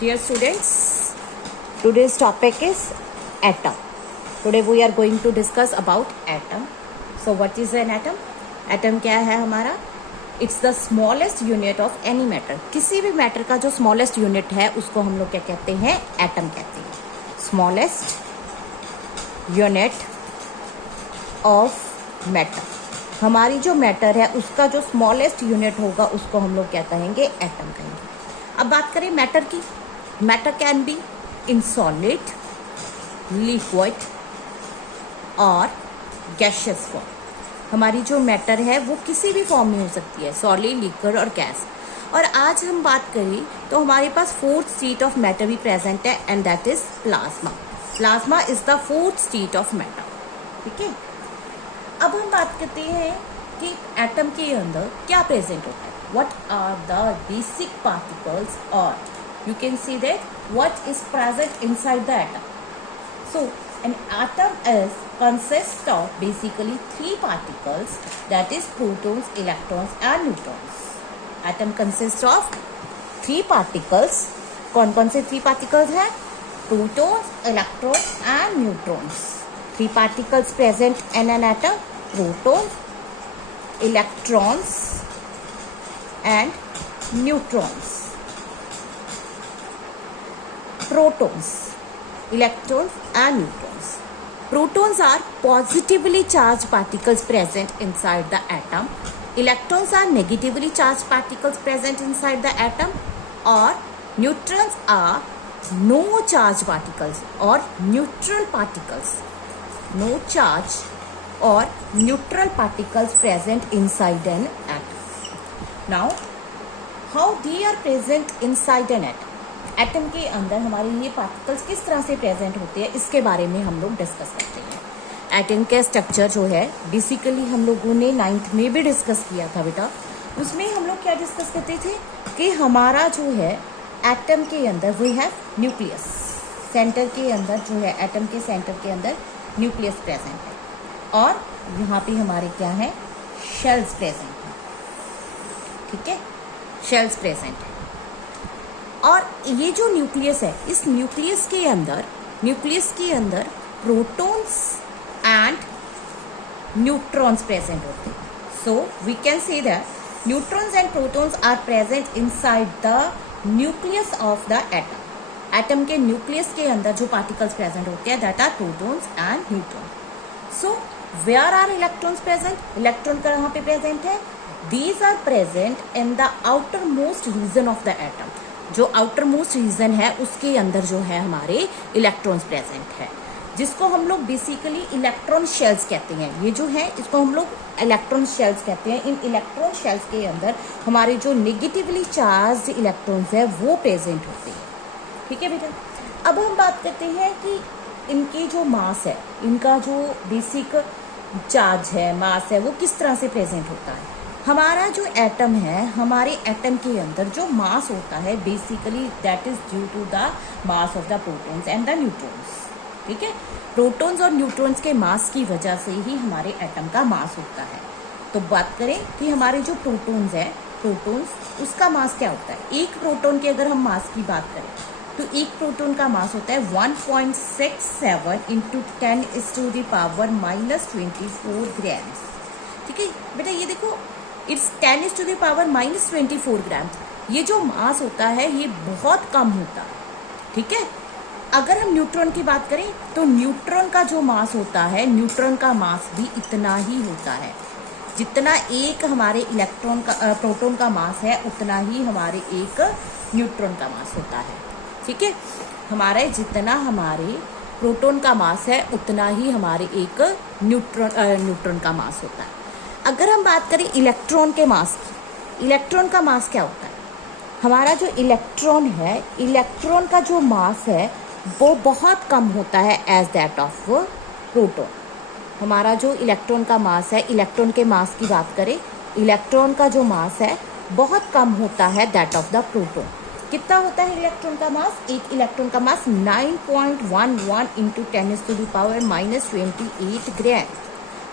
Dear students, today's topic is atom. Today we are going to discuss about atom. So what is an atom? Atom क्या है हमारा? It's the smallest unit of any matter. किसी भी matter का जो smallest unit है उसको हम लोग क्या कहते हैं? Atom कहते हैं. Smallest unit of matter. हमारी जो मैटर है उसका जो स्मॉलेस्ट यूनिट होगा उसको हम लोग क्या कहेंगे? एटम कहेंगे. अब बात करें मैटर की. Matter can be in solid, liquid और गैसियस फॉर्म. हमारी जो मैटर है वो किसी भी फॉर्म में हो सकती है, सॉलिड, लिक्विड और गैस. और आज हम बात करें तो हमारे पास फोर्थ स्टेट ऑफ मैटर भी प्रेजेंट है and that is plasma. Plasma is the fourth state of matter. ठीक है. अब हम बात करते हैं कि एटम के अंदर क्या प्रेजेंट होता है. What are the basic particles और you can see that what is present inside the atom. So an atom is consists of basically three particles, that is protons, electrons and neutrons. Atom consists of three particles. कौन कौन से three particles हैं? Protons, electrons and neutrons. Three particles present in an atom: protons, electrons and neutrons. Protons, electrons and neutrons. Protons are positively charged particles present inside the atom. Electrons are negatively charged particles present inside the atom. Or neutrons are no charge particles or neutral particles. No charge or neutral particles present inside an atom. Now, how they are present inside an atom? Atom के अंदर हमारे ये particles किस तरह से present होते हैं इसके बारे में हम लोग डिस्कस करते हैं. एटम का स्ट्रक्चर जो है बेसिकली हम लोगों ने 9th में भी डिस्कस किया था बेटा. उसमें हम लोग क्या डिस्कस करते थे कि हमारा जो है एटम के अंदर वी हैव न्यूक्लियस. सेंटर के अंदर जो है एटम के सेंटर के अंदर न्यूक्लियस प्रेजेंट है और यहाँ पे हमारे क्या है? शेल्स प्रेजेंट है. ठीक है, शेल्स प्रेजेंट है. और ये जो न्यूक्लियस है इस न्यूक्लियस के अंदर प्रोटॉन्स एंड न्यूट्रॉन्स प्रेजेंट होते हैं. So we can say that neutrons and protons are present inside the nucleus of the atom. Atom के न्यूक्लियस के अंदर जो पार्टिकल्स प्रेजेंट होते हैं that are protons and neutrons. So where are electrons present? Electron कहाँ पे present है? These are present in the outer most region of the atom. जो आउटर मोस्ट रीजन है उसके अंदर जो है हमारे इलेक्ट्रॉन्स प्रेजेंट है, जिसको हम लोग बेसिकली इलेक्ट्रॉन शेल्स कहते हैं. ये जो है इसको हम लोग इलेक्ट्रॉन शेल्स कहते हैं. इन इलेक्ट्रॉन शेल्स के अंदर हमारे जो नेगेटिवली चार्ज इलेक्ट्रॉन्स है वो प्रेजेंट होते हैं. ठीक है बेटा. अब हम बात करते हैं कि इनकी जो मास है, इनका जो बेसिक चार्ज है, मास है, वो किस तरह से प्रेजेंट होता है. हमारा जो एटम है, हमारे एटम के अंदर जो मास होता है basically that is due to the mass of the protons and the neutrons. ठीक है, प्रोटॉन्स और न्यूट्रॉन्स के मास की वजह से ही हमारे एटम का मास होता है. तो बात करें कि हमारे जो प्रोटॉन्स है, प्रोटॉन्स उसका मास क्या होता है. एक प्रोटॉन के अगर हम मास की बात करें तो एक प्रोटॉन का मास होता है 1.67 इंटू 10⁻⁻24 ग्राम्स. ठीक है बेटा, ये देखो इट्स 10⁻⁻24 ग्राम. ये जो मास होता है ये बहुत कम होता है. ठीक है. अगर हम न्यूट्रॉन की बात करें तो न्यूट्रॉन का जो मास होता है, न्यूट्रॉन का मास भी इतना ही होता है जितना एक हमारे इलेक्ट्रॉन का प्रोटॉन का मास है उतना ही हमारे एक न्यूट्रॉन का मास होता है. ठीक है, हमारे जितना हमारे प्रोटॉन का मास है उतना ही हमारे एक न्यूट्रॉन का मास होता है. अगर हम बात करें इलेक्ट्रॉन के मास की, इलेक्ट्रॉन का मास क्या होता है? हमारा जो इलेक्ट्रॉन है, इलेक्ट्रॉन का जो मास है वो बहुत कम होता है एज दैट ऑफ प्रोटॉन. हमारा जो इलेक्ट्रॉन का मास है, इलेक्ट्रॉन के मास की बात करें, इलेक्ट्रॉन का जो मास है बहुत कम होता है दैट ऑफ द प्रोटॉन. कितना होता है इलेक्ट्रॉन का मास? एक इलेक्ट्रॉन का मास 9.11 इंटू 10⁻⁻28 ग्राम.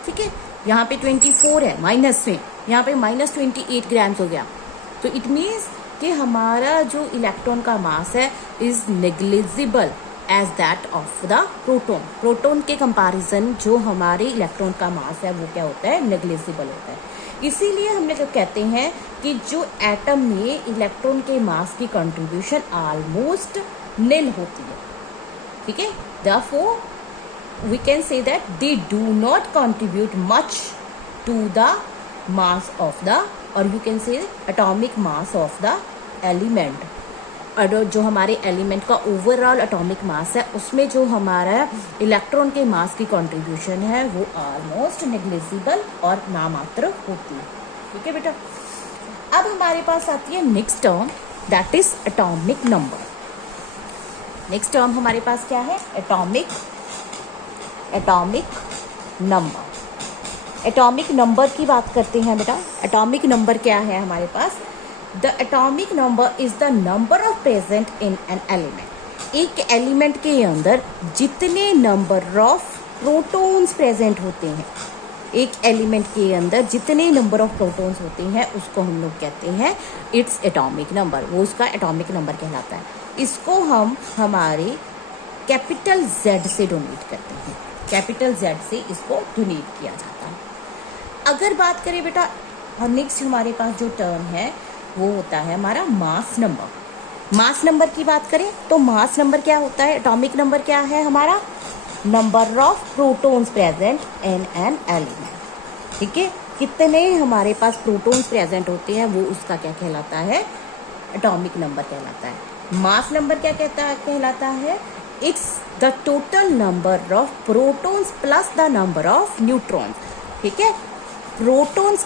ठीक है, यहाँ पे 24 है माइनस में, यहाँ पे -28 ग्राम्स हो गया. तो इट मीन्स कि हमारा जो इलेक्ट्रॉन का मास है is negligible as that of the proton. Proton के कंपैरिजन जो हमारे इलेक्ट्रॉन का मास है वो क्या होता है, नेग्लिजिबल होता है। इसीलिए हम लोग कहते हैं कि जो एटम में इलेक्ट्रॉन के मास की कंट्रीब्यूशन ऑलमोस्ट निल होती है, ठीक है। Therefore, we can say that they do not contribute much to the mass of the, or you can say atomic mass of the element। और जो हमारे एलिमेंट का ओवरऑल एटॉमिक मास है उसमें जो हमारा इलेक्ट्रॉन के मास की कंट्रीब्यूशन है वो ऑलमोस्ट नेग्लिजिबल और नामात्र होती है, ठीक है बेटा। अब हमारे पास आती है next term, that is atomic number. Next term हमारे पास क्या है, एटॉमिक नंबर। एटॉमिक नंबर की बात करते हैं बेटा। एटॉमिक नंबर क्या है हमारे पास, the atomic number is the number of present in an element. एक एलिमेंट के अंदर जितने नंबर ऑफ प्रोटॉन्स प्रेजेंट होते हैं, एक एलिमेंट के अंदर जितने नंबर ऑफ प्रोटॉन्स होते हैं उसको हम लोग कहते हैं इट्स एटॉमिक नंबर, वो उसका एटॉमिक नंबर कहलाता है। इसको हम हमारे कैपिटल Z से डोनेट करते हैं, कैपिटल Z से इसको डोनेट किया जाता है। अगर बात करें बेटा नेक्स्ट हमारे पास जो टर्म है वो होता है हमारा मास नंबर। मास नंबर की बात करें तो मास नंबर क्या होता है, एटॉमिक नंबर क्या है हमारा, number of protons present in an element, ठीक है। कितने हमारे पास प्रोटॉन्स प्रेजेंट होते हैं वो उसका क्या कहलाता है, एटॉमिक नंबर कहलाता है। मास नंबर क्या कहलाता है, it's the total number of protons plus the number of neutrons, ठीक है। प्रोटॉन्स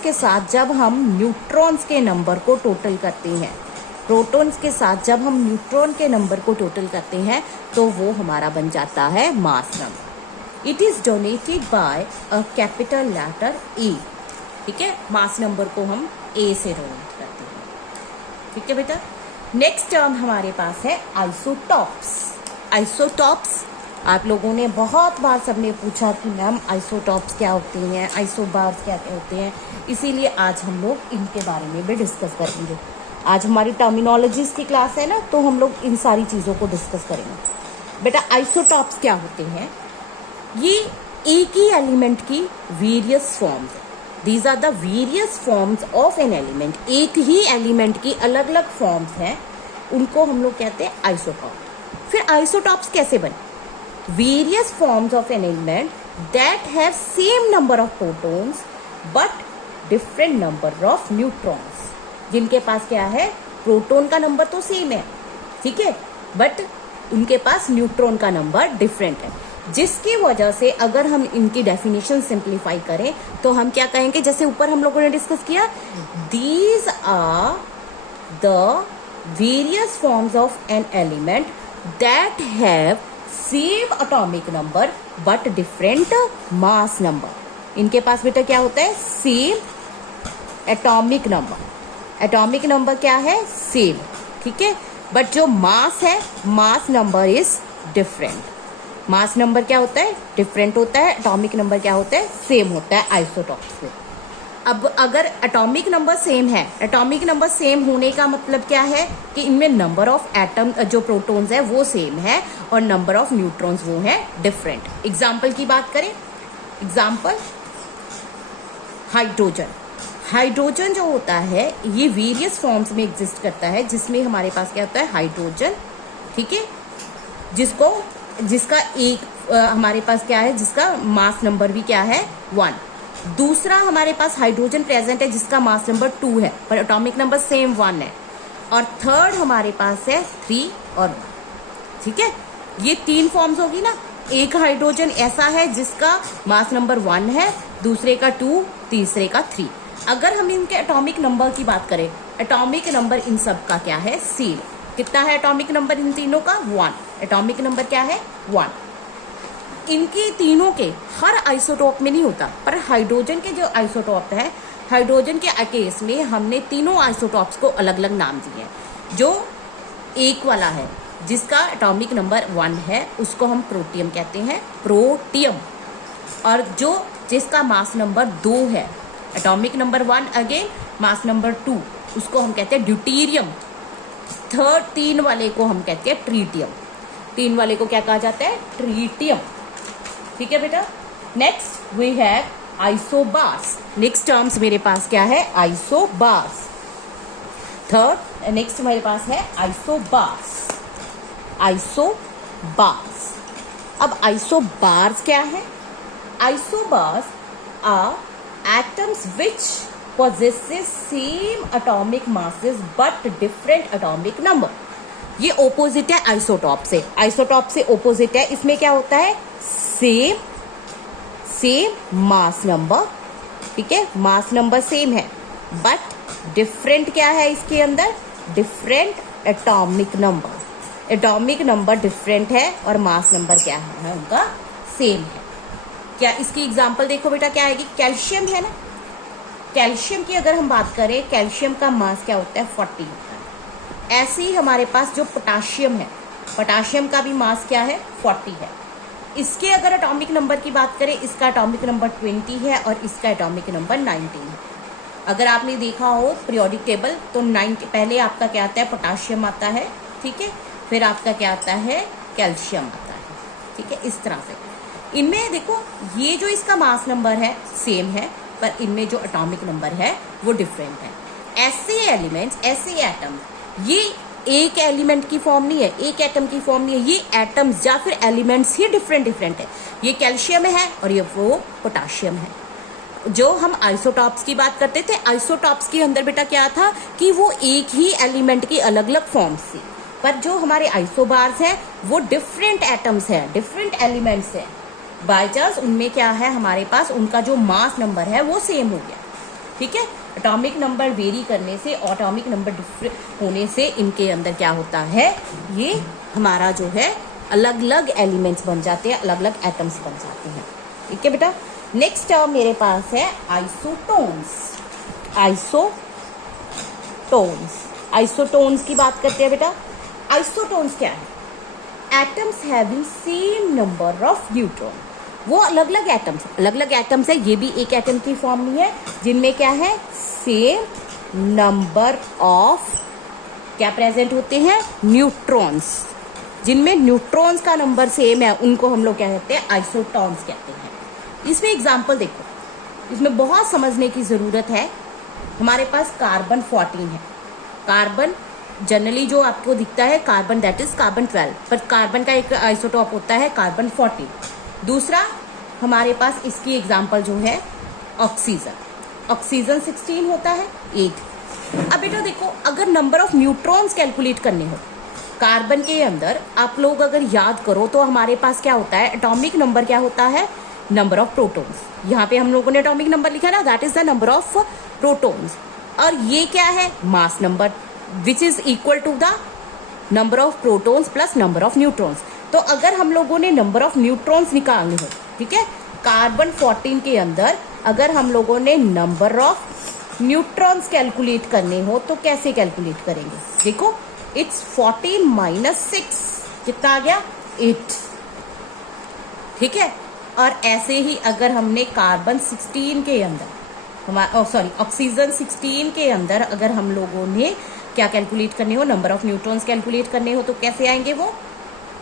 के साथ जब हम न्यूट्रॉन्स के नंबर को टोटल करते हैं, प्रोटॉन्स के साथ जब हम न्यूट्रॉन के नंबर को टोटल करते हैं तो वो हमारा बन जाता है mass number. It is donated by a capital letter E, ठीक है। मास नंबर को हम A से डोनेट करते हैं, ठीक है बेटा। नेक्स्ट टर्म हमारे पास है आइसोटॉप्स। आइसोटॉप्स आप लोगों ने बहुत बार सबने पूछा कि मैम आइसोटॉप्स क्या होते हैं, आइसोबार्स क्या होते हैं, इसीलिए आज हम लोग इनके बारे में भी डिस्कस करेंगे। आज हमारी टर्मिनोलॉजीज की क्लास है ना, तो हम लोग इन सारी चीज़ों को डिस्कस करेंगे। बेटा आइसोटॉप्स क्या होते हैं, ये एक ही एलिमेंट की various forms, these are the various forms of an element. एक ही एलिमेंट की अलग अलग फॉर्म्स हैं, उनको हम लोग कहते हैं आइसोटॉप। फिर आइसोटॉप्स कैसे बने, various forms of an element that have same number of protons but different number of neutrons. जिनके पास क्या है, प्रोटॉन का नंबर तो सेम है, ठीक है, बट उनके पास न्यूट्रॉन का नंबर डिफरेंट है, जिसकी वजह से अगर हम इनकी डेफिनेशन सिंप्लीफाई करें तो हम क्या कहेंगे, जैसे ऊपर हम लोगों ने डिस्कस किया, these are the various forms of an element that have same atomic number but different mass number. इनके पास बेटा क्या होता है, same atomic number. Atomic number क्या है, सेम, ठीक है, बट जो मास है, mass number is different. Mass number क्या होता है, डिफरेंट होता है। एटॉमिक नंबर क्या होता है, सेम होता है आइसोटॉप्स में। अब अगर एटॉमिक नंबर सेम है, एटॉमिक नंबर सेम होने का मतलब क्या है कि इनमें नंबर ऑफ एटम जो प्रोटॉन्स है वो सेम है और नंबर ऑफ न्यूट्रॉन्स वो है डिफरेंट। एग्जाम्पल की बात करें, एग्जाम्पल हाइड्रोजन। हाइड्रोजन जो होता है ये वेरियस फॉर्म्स में एग्जिस्ट करता है, जिसमें हमारे पास क्या होता है, हाइड्रोजन, ठीक है, जिसका एक हमारे पास क्या है, जिसका मास नंबर भी क्या है, 1। दूसरा हमारे पास हाइड्रोजन प्रेजेंट है जिसका मास नंबर 2 है पर एटॉमिक नंबर सेम 1 है। और थर्ड हमारे पास है 3 और 1, ठीक है। ये 3 फॉर्म्स होगी ना। एक हाइड्रोजन ऐसा है जिसका मास नंबर 1 है, दूसरे का 2, तीसरे का 3। अगर हम इनके एटॉमिक नंबर की बात करें, एटॉमिक नंबर इन सब का क्या है, सेम। कितना है एटॉमिक नंबर इन तीनों का, 1। एटॉमिक नंबर क्या है, 1। इनके तीनों के हर आइसोटोप में नहीं होता, पर हाइड्रोजन के जो आइसोटोप है, हाइड्रोजन के केस में हमने तीनों आइसोटोप्स को अलग अलग नाम दिए हैं। जो एक वाला है जिसका एटॉमिक नंबर 1 है उसको हम प्रोटियम कहते हैं, प्रोटियम। और जिसका मास नंबर 2 है, atomic number 1 again, mass number 2, उसको हम कहते हैं ड्यूटीरियम। थर्ड 3 वाले को हम कहते हैं ट्रीटियम। 3 वाले को क्या कहा जाता है? ट्रीटियम। ठीक है बेटा। Next we have isobars. Next terms मेरे पास क्या है? आइसोबार्स। थर्ड नेक्स्ट मेरे पास है आइसोबार्स। आइसोबार्स। अब आइसोबार्स क्या है? Isobars are atoms which possesses same atomic masses but different atomic number। ये ओपोजिट है आइसोटॉप से। आइसोटॉप से ओपोजिट है। इसमें क्या होता है? Same mass number. ठीक है, मास नंबर सेम है बट डिफरेंट क्या है इसके अंदर? Different atomic number. Atomic number different है और मास नंबर क्या है उनका? सेम है। क्या इसकी एग्जांपल देखो बेटा, क्या आएगी? कैल्शियम है ना। कैल्शियम की अगर हम बात करें, कैल्शियम का मास क्या होता है? 40 होता है। ऐसे ही हमारे पास जो पोटाशियम है, पोटाशियम का भी मास क्या है? 40 है। इसके अगर एटॉमिक नंबर की बात करें, इसका एटॉमिक नंबर 20 है और इसका एटॉमिक नंबर 19 है। अगर आपने देखा हो पीरियोडिक टेबल तो 90 पहले आपका क्या आता है? पोटाशियम आता है। ठीक है, फिर आपका क्या आता है? कैल्शियम आता है। ठीक है, इस तरह से इनमें देखो, ये जो इसका मास नंबर है सेम है पर इनमें जो एटॉमिक नंबर है वो डिफरेंट है। ऐसे एलिमेंट्स, ऐसे एटम, ये एक एलिमेंट की फॉर्म नहीं है, एक एटम की फॉर्म नहीं है, ये एटम्स या फिर एलिमेंट्स ही डिफरेंट है। ये कैल्शियम है और ये वो पोटाशियम है। जो हम आइसोटॉप्स की बात करते थे, आइसोटॉप्स के अंदर बेटा क्या था कि वो एक ही एलिमेंट की अलग अलग फॉर्म्स थी। पर जो हमारे आइसोबार्स हैं वो डिफरेंट एटम्स हैं, डिफरेंट एलिमेंट्स हैं। बाय चांस उनमें क्या है हमारे पास, उनका जो मास नंबर है वो सेम हो गया। ठीक है, एटॉमिक नंबर वेरी करने से, एटॉमिक नंबर डिफरेंट होने से इनके अंदर क्या होता है? ये हमारा जो है अलग अलग एलिमेंट्स बन जाते हैं, अलग अलग एटम्स बन जाते हैं। ठीक है बेटा। नेक्स्ट टर्म मेरे पास है आइसोटोन्स। आइसोटोन्स की बात करते हैं बेटा। आइसोटोन्स क्या है? Atoms having same number of neutron. वो अलग अलग एटम्स है। ये भी एक एटम की फॉर्म में है जिनमें क्या है? सेम नंबर ऑफ क्या प्रेजेंट होते हैं? न्यूट्रॉन्स। जिनमें न्यूट्रॉन्स का नंबर सेम है उनको हम लोग क्या कहते हैं? आइसोटोन्स कहते हैं। इसमें एग्जांपल देखो, इसमें बहुत समझने की जरूरत है। हमारे पास कार्बन 14 है। कार्बन जनरली जो आपको दिखता है कार्बन, दैट इज कार्बन 12, पर कार्बन का एक आइसोटॉप होता है कार्बन 14। दूसरा हमारे पास इसकी एग्जांपल जो है ऑक्सीजन। ऑक्सीजन 16 होता है, 8। अब बेटा देखो, अगर नंबर ऑफ न्यूट्रॉन्स कैलकुलेट करने हो कार्बन के अंदर, आप लोग अगर याद करो तो हमारे पास क्या होता है? एटॉमिक नंबर क्या होता है? Number of protons. यहाँ पे हम लोगों ने एटॉमिक नंबर लिखा ना, that is the number of protons. और ये क्या है? Mass number, which is equal to the number of protons plus number of neutrons. तो अगर हम लोगों ने नंबर ऑफ न्यूट्रॉन्स निकालने हो, ठीक है, कार्बन 14 के अंदर अगर हम लोगों ने नंबर ऑफ न्यूट्रॉन्स कैलकुलेट करने हो तो कैसे कैलकुलेट करेंगे? देखो, इट्स 14 माइनस 6, कितना आ गया? 8। ठीक है, और ऐसे ही अगर हमने कार्बन 16 के अंदर, ऑक्सीजन 16 के अंदर अगर हम लोगों ने क्या कैलकुलेट करने हो? नंबर ऑफ न्यूट्रॉन्स कैलकुलेट करने हो तो कैसे आएंगे वो?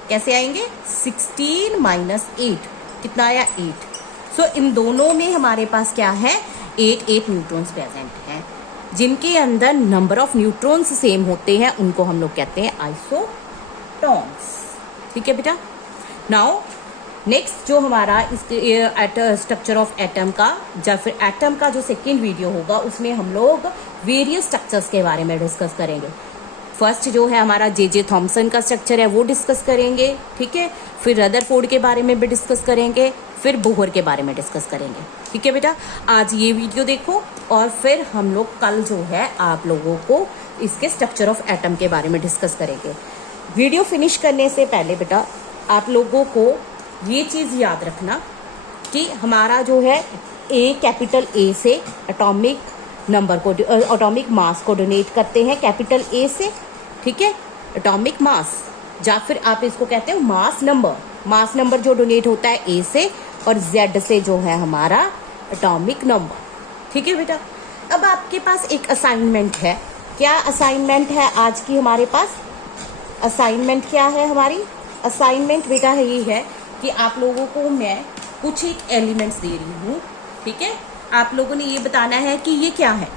कैसे आएंगे? 16 माइनस 8, कितना आया? 8। सो इन दोनों में हमारे पास क्या है? 8 न्यूट्रॉन्स प्रेजेंट हैं। जिनके अंदर नंबर ऑफ न्यूट्रॉन्स सेम होते हैं उनको हम लोग कहते हैं आइसोटोन्स। ठीक है बेटा। नाउ नेक्स्ट जो हमारा स्ट्रक्चर ऑफ एटम का, या फिर एटम का जो सेकेंड वीडियो होगा उसमें हम लोग वेरियस स्ट्रक्चर्स के बारे में डिस्कस करेंगे। फर्स्ट जो है हमारा जे थॉमसन का स्ट्रक्चर है वो डिस्कस करेंगे। ठीक है, फिर रदरफोर्ड के बारे में भी डिस्कस करेंगे, फिर बोहर के बारे में डिस्कस करेंगे। ठीक है बेटा, आज ये वीडियो देखो और फिर हम लोग कल जो है आप लोगों को इसके स्ट्रक्चर ऑफ एटम के बारे में डिस्कस करेंगे। वीडियो फिनिश करने से पहले बेटा आप लोगों को ये चीज़ याद रखना कि हमारा जो है कैपिटल ए से एटॉमिक नंबर को, एटॉमिक मास को डोनेट करते हैं कैपिटल ए से। ठीक है, एटॉमिक मास, या फिर आप इसको कहते हो मास नंबर। मास नंबर जो डोनेट होता है ए से, और जेड से जो है हमारा एटॉमिक नंबर। ठीक है बेटा। अब आपके पास एक असाइनमेंट है, क्या असाइनमेंट है आज की हमारे पास? असाइनमेंट क्या है हमारी? असाइनमेंट बेटा यही है कि आप लोगों को मैं कुछ एक एलिमेंट्स दे रही हूँ, ठीक है? आप लोगों ने ये बताना है कि ये क्या है।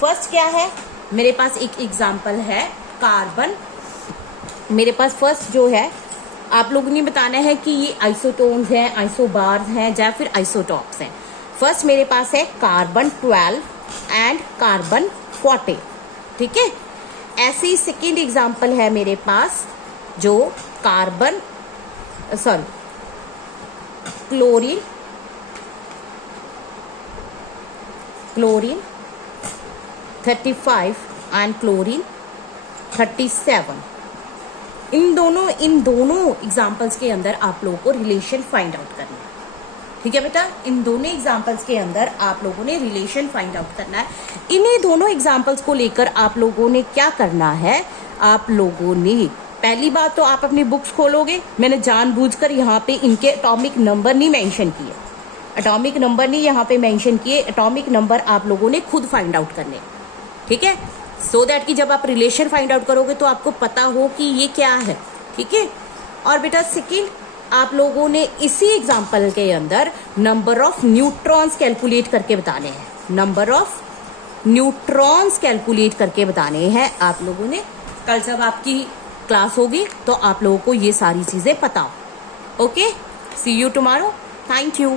फर्स्ट क्या है मेरे पास? एक एग्जाम्पल है कार्बन। मेरे पास फर्स्ट जो है आप लोगों ने बताना है कि ये आइसोटोन्स हैं, आइसोबार्स हैं या फिर आइसोटॉप्स हैं। फर्स्ट मेरे पास है कार्बन 12 एंड कार्बन 40, ठीक है? ऐसे ही सेकेंड एग्जाम्पल है मेरे पास जो कार्बन क्लोरीन 35 एंड क्लोरीन 37। इन दोनों एग्जाम्पल्स के अंदर आप लोगों को रिलेशन फाइंड आउट करना है, ठीक है बेटा? इन दोनों एग्जाम्पल्स के अंदर आप लोगों ने रिलेशन फाइंड आउट करना है। इन्हीं दोनों एग्जाम्पल्स को लेकर आप लोगों ने क्या करना है? आप लोगों ने पहली बात तो आप अपनी बुक्स खोलोगे। मैंने जानबूझकर यहाँ पे इनके एटॉमिक नंबर नहीं मेंशन किए, एटॉमिक नंबर नहीं यहाँ पे मेंशन किए। एटॉमिक नंबर आप लोगों ने खुद फाइंड आउट करने, ठीक है? सो दैट कि जब आप रिलेशन फाइंड आउट करोगे तो आपको पता हो कि ये क्या है, ठीक है? और बेटा सेकेंड, आप लोगों ने इसी एग्जाम्पल के अंदर नंबर ऑफ न्यूट्रॉन्स कैलकुलेट करके बताने हैं। नंबर ऑफ न्यूट्रॉन्स कैलकुलेट करके बताने हैं आप लोगों ने। कल जब आपकी क्लास होगी तो आप लोगों को ये सारी चीजें पता हो। Okay, see you tomorrow. Thank you.